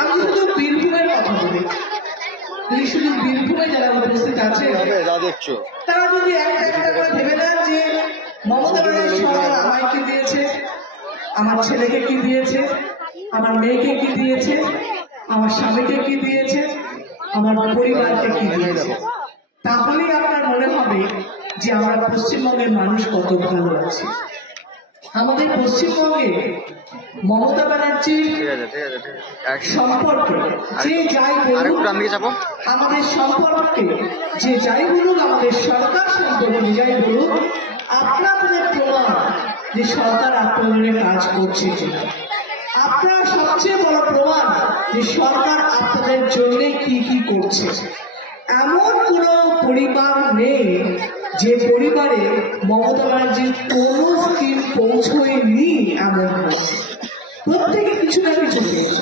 আমি শুধু বীরভূমের কথা বলি। যদি শুধু বীরভূমে যারা উপস্থিত আছে তারা যদি একটা একটা করে ভেবে নেন যে মমতা ব্যানার্জি সরকার আমায় কি দিয়েছে আমার ছেলেকে কি দিয়েছে আমার মেয়েকে কি দিয়েছে আমার স্বামীকে কি দিয়েছে আমার পরিবারকে কি দিয়েছে। তাহলেই আপনার মনে হবে যে আমরা পশ্চিমবঙ্গের মানুষ কত ভালো আছে। আমাদের পশ্চিমবঙ্গে মমতা ব্যানার্জির সম্পর্কে যে যাই চাপো। আমাদের সম্পর্কে যে যাই বলুক আমাদের সরকার সম্পর্কে যাই বলুক আপনাদের প্রমাণ যে সরকার আপনাদের কাজ করছে কিনা। আপনার সবচেয়ে বড় প্রমাণ যে সরকার আপনাদের জন্য কি কি করছে। এমন কোন পরিবার নেই যে পরিবারে মমতা ব্যানার্জির কোনো পৌঁছয়নি এমন। প্রত্যেকে কিছু না কিছু পেয়েছে